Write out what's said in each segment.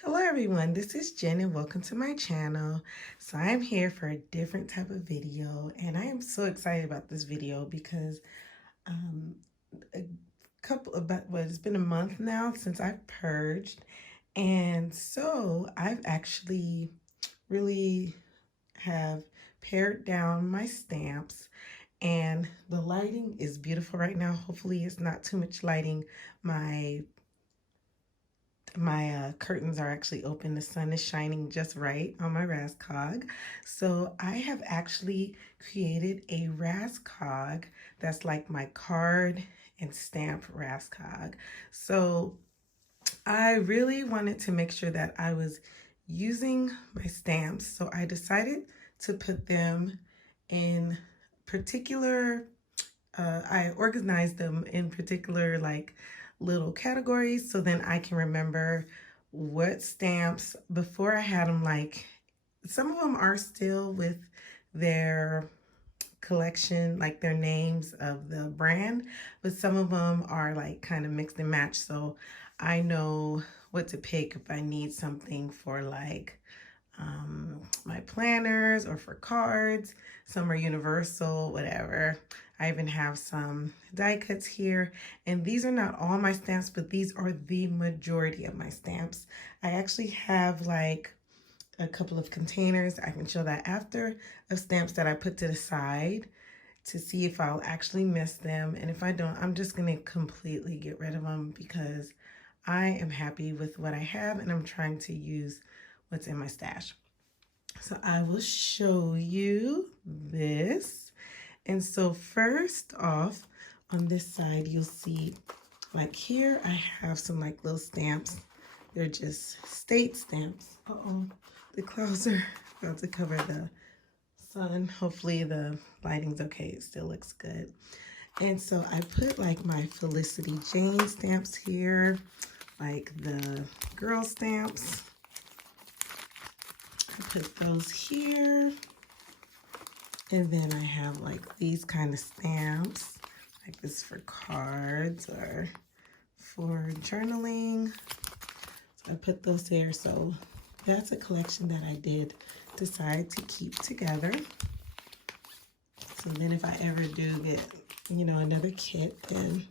Hello everyone, this is Jen and welcome to my channel. So I'm here for a different type of video and I am so excited about this video because um, a it's been a month now since I've purged, and so I've actually really have pared down my stamps, and the lighting is beautiful right now. Hopefully it's not too much lighting. My curtains are actually open. The sun is shining just right on my Raskog. So I have actually created a Raskog that's like my card and stamp Raskog. So I really wanted to make sure that I was using my stamps. So I decided to put them in particular, I organized them in particular like little categories so then I can remember what stamps. Before I had them like, some of them are still with their collection, like their names of the brand, but some of them are like kind of mixed and matched, so I know what to pick if I need something for like my planners or for cards. Some are universal, whatever. I even have some die cuts here, and these are not all my stamps, but these are the majority of my stamps. I actually have like a couple of containers, I can show that after, of stamps that I put to the side to see if I'll actually miss them, and if I don't, I'm just gonna completely get rid of them because I am happy with what I have and I'm trying to use what's in my stash. So I will show you this. And so first off, on this side, you'll see like here, I have some like little stamps. They're just state stamps. Uh-oh, the clouds are about to cover the sun. Hopefully the lighting's okay. It still looks good. And so I put like my Felicity Jane stamps here, like the girl stamps. I put those here. And then I have like these kind of stamps, like this for cards or for journaling. So I put those there. So that's a collection that I did decide to keep together. So then if I ever do get, another kit, then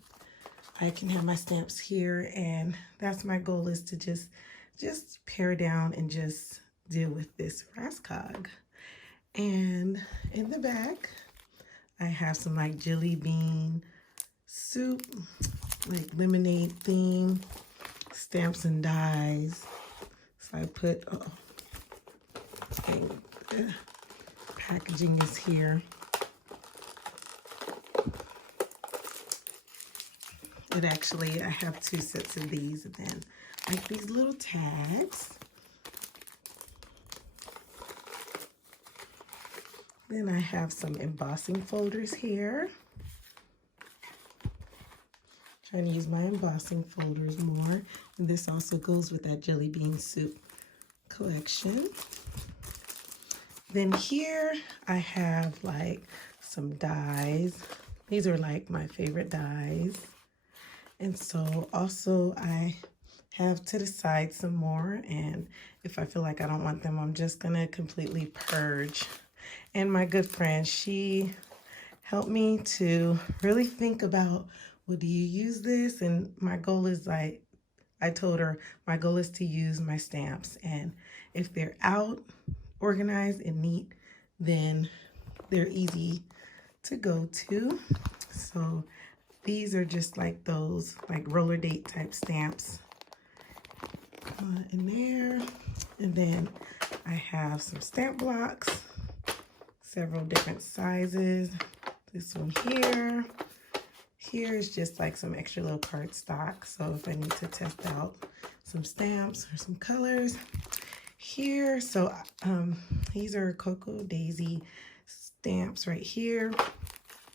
I can have my stamps here. And that's my goal, is to just pare down and just deal with this Raskog. And in the back, I have some like jelly bean soup, like lemonade theme, stamps and dies. So I put, packaging is here. It actually, I have 2 sets of these, and then like these little tags. Then I have some embossing folders here. Trying to use my embossing folders more. And this also goes with that jelly bean soup collection. Then here I have like some dies. These are like my favorite dies. And so also I have to the side some more. And if I feel like I don't want them, I'm just gonna completely purge. And my good friend, she helped me to really think about, well, do you use this? And my goal is, I told her, my goal is to use my stamps. And if they're out, organized and neat, then they're easy to go to. So these are just like those like roller date type stamps in there. And then I have some stamp blocks, several different sizes. This one here. Here is just like some extra little cardstock. So if I need to test out some stamps or some colors. Here, so these are Cocoa Daisy stamps right here.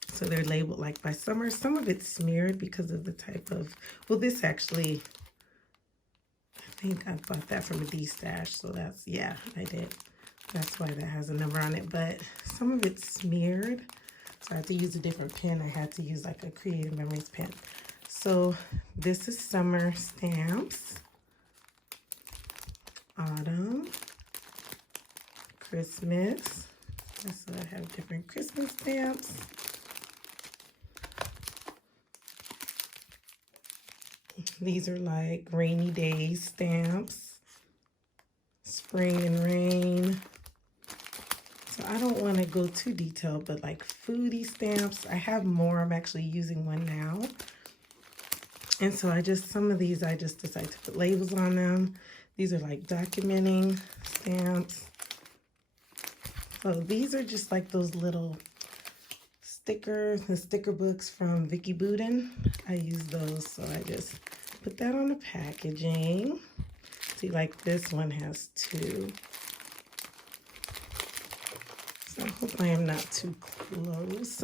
So they're labeled like by summer. Some of it's smeared because of the type of, well, this actually, I think I bought that from a D-stash. So that's, yeah, I did. That's why that has a number on it, but some of it's smeared. So I had to use a different pen. I had to use like a Creative Memories pen. So this is summer stamps. autumn, Christmas. So I have different Christmas stamps. These are like rainy day stamps, spring and rain. So I don't want to go too detailed, but like foodie stamps. I have more. I'm actually using one now. And so some of these I just decided to put labels on them. These are like documenting stamps. So these are just like those little stickers, the sticker books from Vicky Budin. I use those, so I just put that on the packaging. See, like this one has 2. So I hope I am not too close.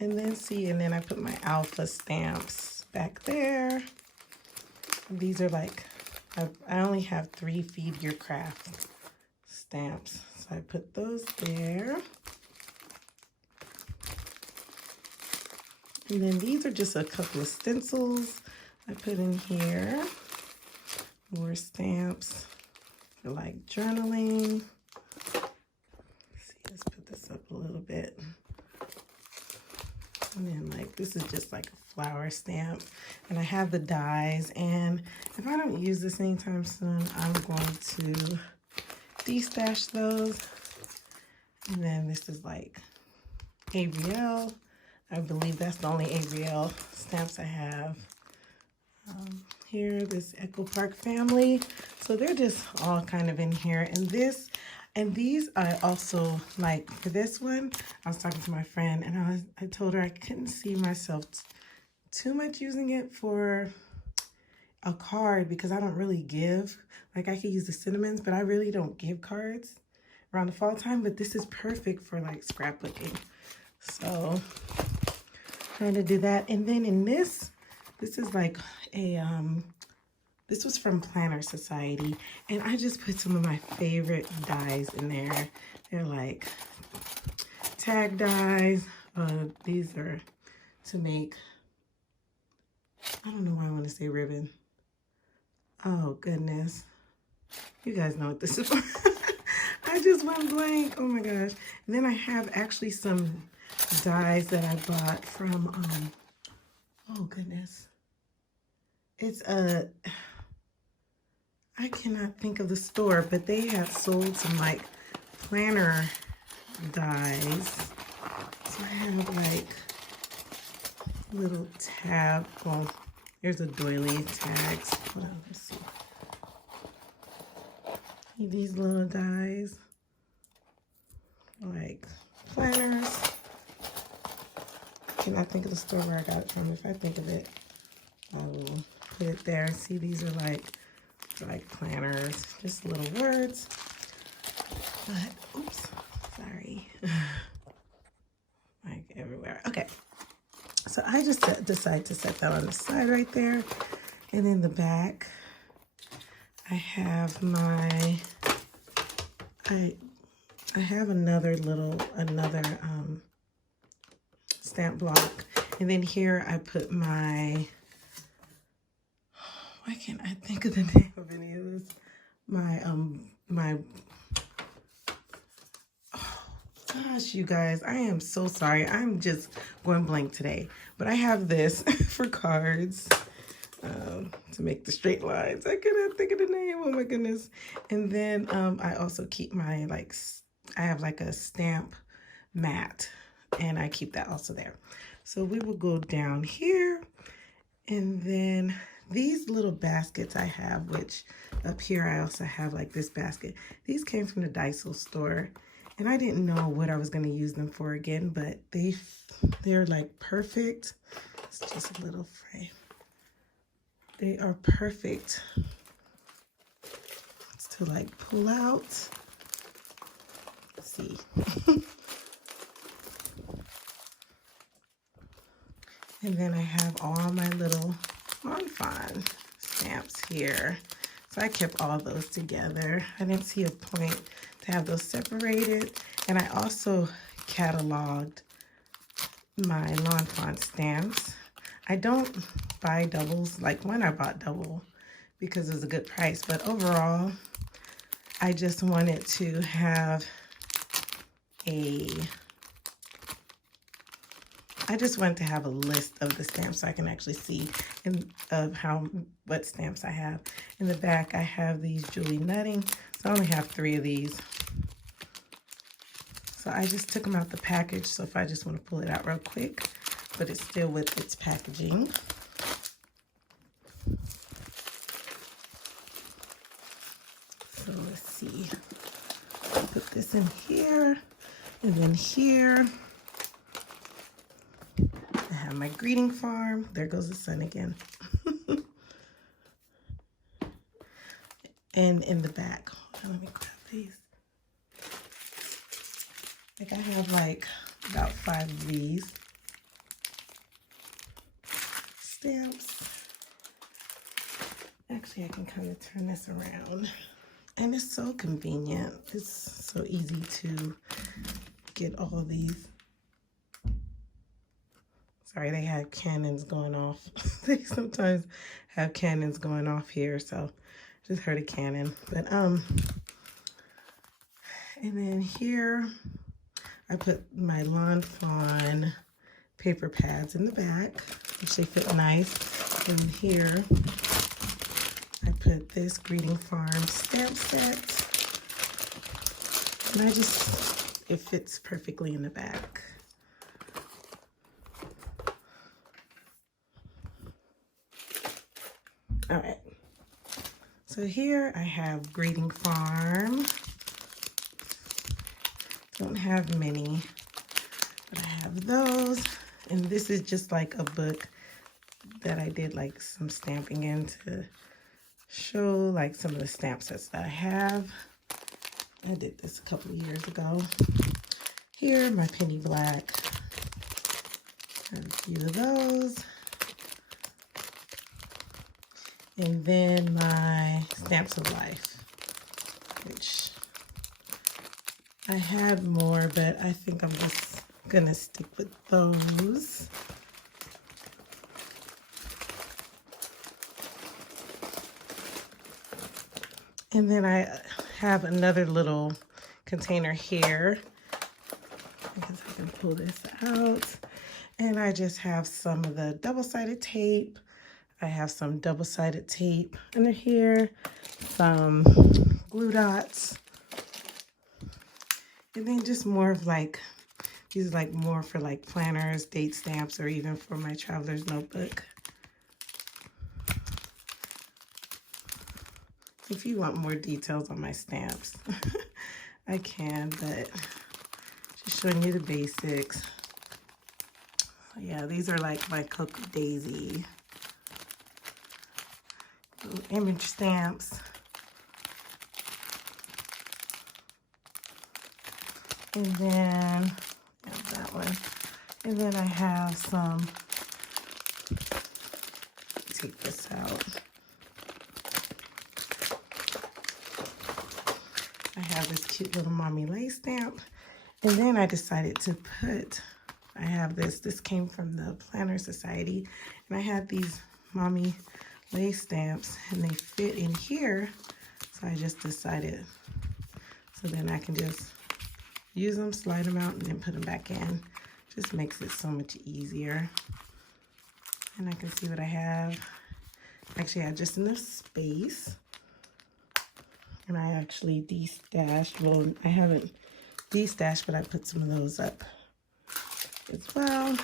And then I put my alpha stamps back there. These are like, I only have 3 Feed Your Craft stamps. So I put those there. And then these are just a couple of stencils I put in here. More stamps for like journaling. Let's put this up a little bit. And then like, this is just like a flower stamp. And I have the dies. And if I don't use this anytime soon, I'm going to de-stash those. And then this is like Ariel. I believe that's the only Ariel stamps I have. Here, this Echo Park family. So they're just all kind of in here. And these I also like. For this one, I was talking to my friend and I told her I couldn't see myself too much using it for a card because I don't really give. Like I could use the cinnamons, but I really don't give cards around the fall time. But this is perfect for like scrapbooking. So trying to do that. And then in this is like a this was from Planner Society, and I just put some of my favorite dies in there. They're like tag dies. These are to make, I don't know why I want to say ribbon. Oh goodness, you guys know what this is for. I just went blank. Oh my gosh. And then I have actually some dies that I bought from oh goodness, it's I cannot think of the store, but they have sold some like planner dies. So I have like little tab. Well, here's a doily tags. Hold on, let's see. These little dies, like planners. I cannot think of the store where I got it from. If I think of it, I will put it there. See, these are like planners, just little words. But oops, sorry. Like everywhere. Okay, so I just decided to set that on the side right there. And in the back, I have my I have another stamp block, and then here I put my, why can't I think of the name of any of this? My oh gosh, you guys, I am so sorry. I'm just going blank today, but I have this for cards to make the straight lines. I cannot think of the name. Oh my goodness. And then I also keep my I have like a stamp mat, and I keep that also there. So we will go down here, and then these little baskets I have, which up here I also have like this basket. These came from the Daiso store, and I didn't know what I was going to use them for again, but they're like perfect. It's just a little frame. They are perfect to like pull out. Let's see. And then I have all my little Fun stamps here. So I kept all those together. I didn't see a point to have those separated. And I also cataloged my Lawn Fawn stamps. I don't buy doubles. Like one I bought double because it was a good price. But overall, I just wanted to have a list of the stamps so I can actually see what stamps I have. In the back, I have these Julie Nutting. So I only have 3 of these. So I just took them out the package. So if I just want to pull it out real quick, but it's still with its packaging. So let's see. I'll put this in here, and then here I have my greeting farm. There goes the sun again. And in the back, hold on, let me grab these. Like I have like about 5 of these stamps. Actually, I can kind of turn this around. And it's so convenient. It's so easy to get all of these. Sorry, they had cannons going off. They sometimes have cannons going off here, so just heard a cannon. But and then here I put my Lawn Fawn paper pads in the back, which they fit nice. And here I put this Greeting Farm stamp set, and it fits perfectly in the back. All right, so here I have Greeting Farm. Don't have many, but I have those. And this is just like a book that I did like some stamping in to show like some of the stamp sets that I have. I did this a couple of years ago. Here, my Penny Black. I have a few of those. And then my Stamps of Life, which I had more, but I think I'm just gonna stick with those. And then I have another little container here. I guess I can pull this out. And I just have some of the double-sided tape. I have some double-sided tape under here, some glue dots, and then just more of like, these are like more for like planners, date stamps, or even for my traveler's notebook. If you want more details on my stamps, I can, but just showing you the basics. So yeah, these are like my Cocoa Daisy little image stamps. And then that one. And then I have some, take this out. I have this cute little Mommy Lay stamp. And then I decided to put, I have this came from the Planner Society. And I had these Mommy Lay stamps and they fit in here. So I just decided, so then I can just use them, slide them out, and then put them back in. Just makes it so much easier. And I can see what I have. Actually, I have just enough space. And I actually de-stashed, well, I haven't de-stashed, but I put some of those up as well.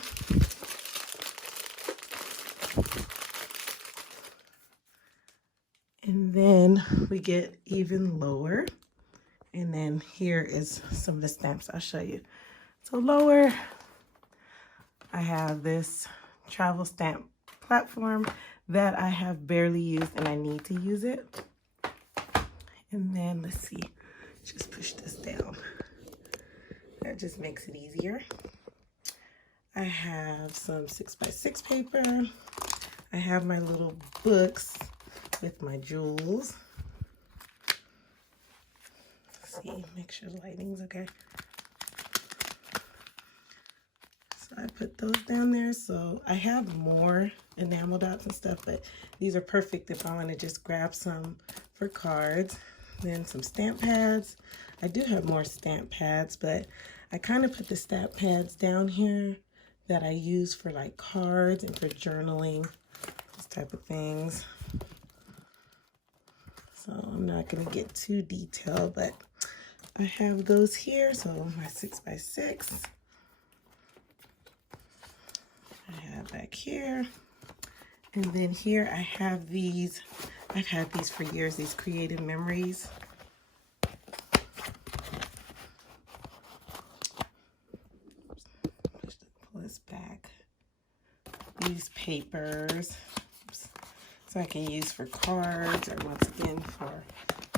And then we get even lower. And then here is some of the stamps I'll show you. So lower, I have this travel stamp platform that I have barely used and I need to use it. And then let's see, just push this down. That just makes it easier. I have some 6x6 paper. I have my little books with my jewels. Let's see, make sure the lighting's okay. So I put those down there. So I have more enamel dots and stuff, but these are perfect if I want to just grab some for cards. Then some stamp pads. I do have more stamp pads, but I kind of put the stamp pads down here that I use for like cards and for journaling, this type of things. So I'm not gonna get too detailed, but I have those here. So my 6x6. I have back here. And then here I have these. I've had these for years, these creative memories. Just pull this back. These papers. Oops. So I can use for cards or once again for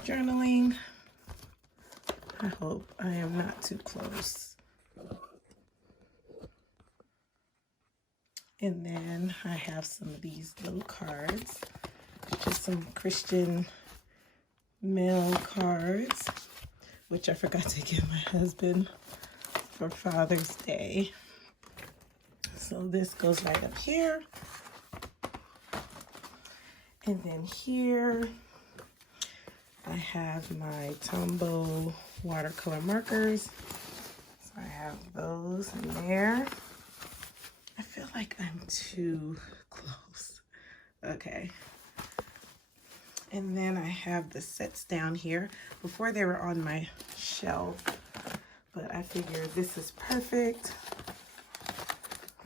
journaling. I hope I am not too close. And then I have some of these little cards, just some Christian mail cards, which I forgot to give my husband for Father's Day. So this goes right up here. And then here, I have my Tombow watercolor markers. So I have those in there. I feel like I'm too close. Okay. And then I have the sets down here. Before they were on my shelf, but I figured this is perfect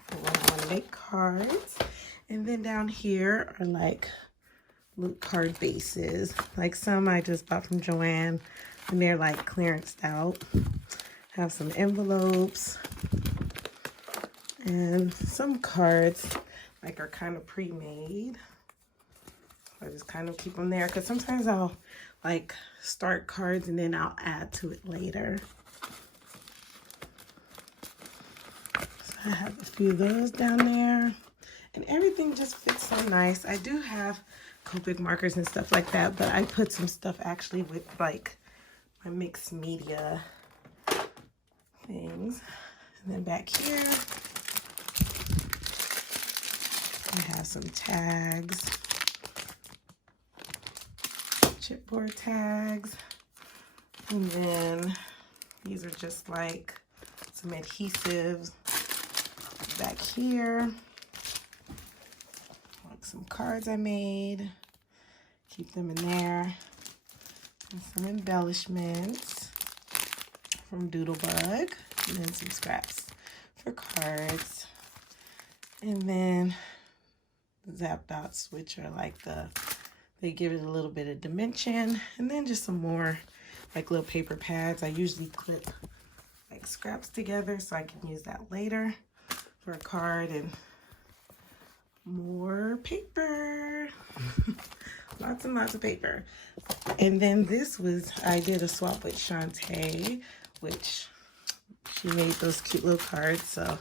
for when I want to make cards. And then down here are like little card bases. Like some I just bought from Joann, and they're like clearanced out. Have some envelopes. And some cards like are kind of pre-made. I just kind of keep them there because sometimes I'll like start cards and then I'll add to it later. So I have a few of those down there. And everything just fits so nice. I do have Copic markers and stuff like that, but I put some stuff actually with like my mixed media things. And then back here, I have some tags, chipboard tags, and then these are just like some adhesives back here, like some cards I made, keep them in there, and some embellishments from Doodlebug, and then some scraps for cards, and then Zap Dots, which are like they give it a little bit of dimension, and then just some more like little paper pads. I usually clip like scraps together so I can use that later for a card, and more paper. Lots and lots of paper. And then this was, I did a swap with Shantae, which she made those cute little cards, so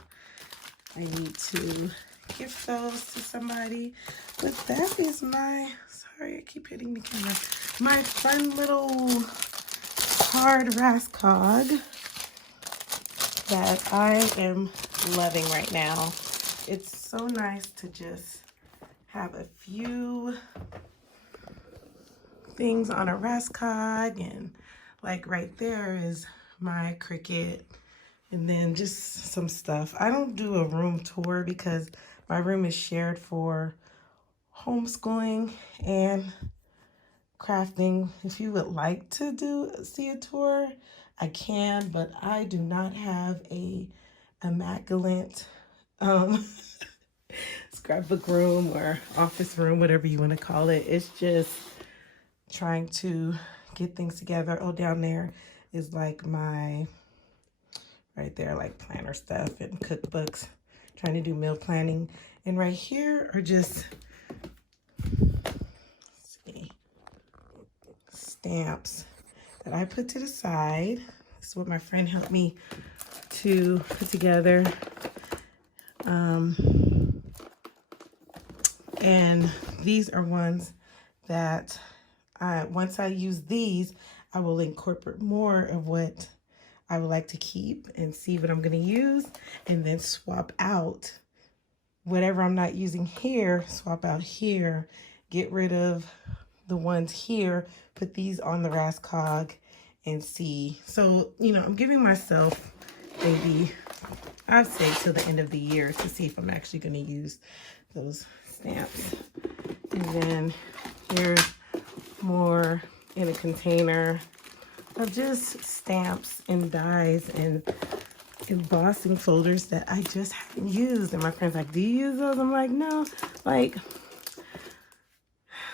I need to gift those to somebody. But that is my, sorry I keep hitting the camera, my fun little card Raskog that I am loving right now. It's so nice to just have a few things on a Raskog, and like right there is my Cricut, and then just some stuff. I don't do a room tour because my room is shared for homeschooling and crafting. If you would like to see a tour, I can, but I do not have a immaculate scrapbook room or office room, whatever you want to call it. It's just trying to get things together. Oh, down there is like my, right there, like planner stuff and cookbooks, trying to do meal planning. And right here are just, let's see, stamps that I put to the side. This is what my friend helped me to put together. And these are ones that once I use these, I will incorporate more of what I would like to keep and see what I'm going to use, and then swap out whatever I'm not using here, swap out here, get rid of the ones here, put these on the Raskog and see. So, you know, I'm giving myself maybe, I'd say till the end of the year to see if I'm actually going to use those stamps. And then here's more in a container of just stamps and dies and embossing folders that I just haven't used. And my friend's like, do you use those? I'm like, no. Like,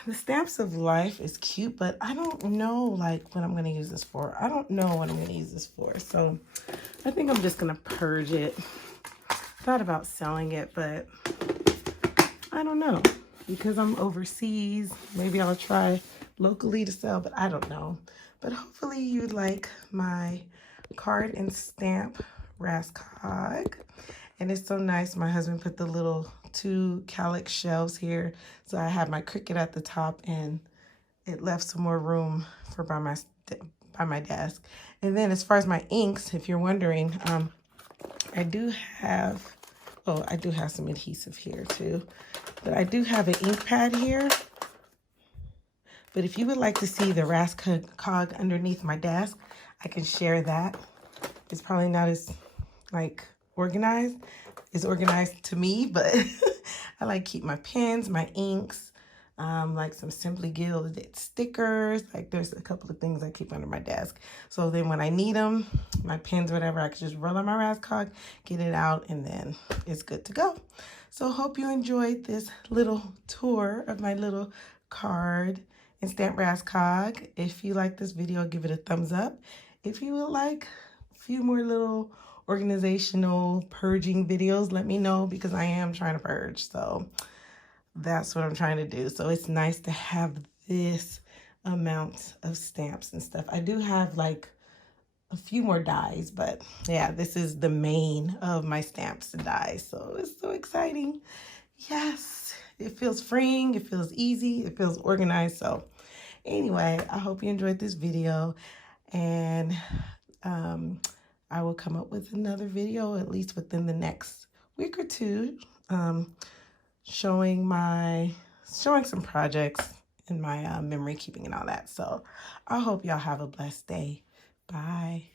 the Stamps of Life is cute, but I don't know like what I'm going to use this for. I don't know what I'm going to use this for. So I think I'm just going to purge it. Thought about selling it, but I don't know. Because I'm overseas, maybe I'll try locally to sell, but I don't know. But hopefully you'd like my card and stamp Raskog. And it's so nice. My husband put the little 2 calyx shelves here. So I have my Cricut at the top, and it left some more room for by my desk. And then as far as my inks, if you're wondering, I do have some adhesive here too. But I do have an ink pad here. But if you would like to see the Raskog underneath my desk, I can share that. It's probably not as like organized. It's organized to me, but I like keep my pens, my inks, like some Simply Gilded stickers. Like there's a couple of things I keep under my desk. So then when I need them, my pens, whatever, I can just roll on my Raskog, get it out, and then it's good to go. So hope you enjoyed this little tour of my little card and stamp Raskog. If you like this video, give it a thumbs up. If you would like a few more little organizational purging videos, let me know, because I am trying to purge. So that's what I'm trying to do. So it's nice to have this amount of stamps and stuff. I do have like a few more dies, but yeah, this is the main of my stamps and dies. So it's so exciting. Yes, it feels freeing, it feels easy, it feels organized. So anyway, I hope you enjoyed this video, and I will come up with another video at least within the next week or two, showing some projects and my memory keeping and all that. So I hope y'all have a blessed day. Bye.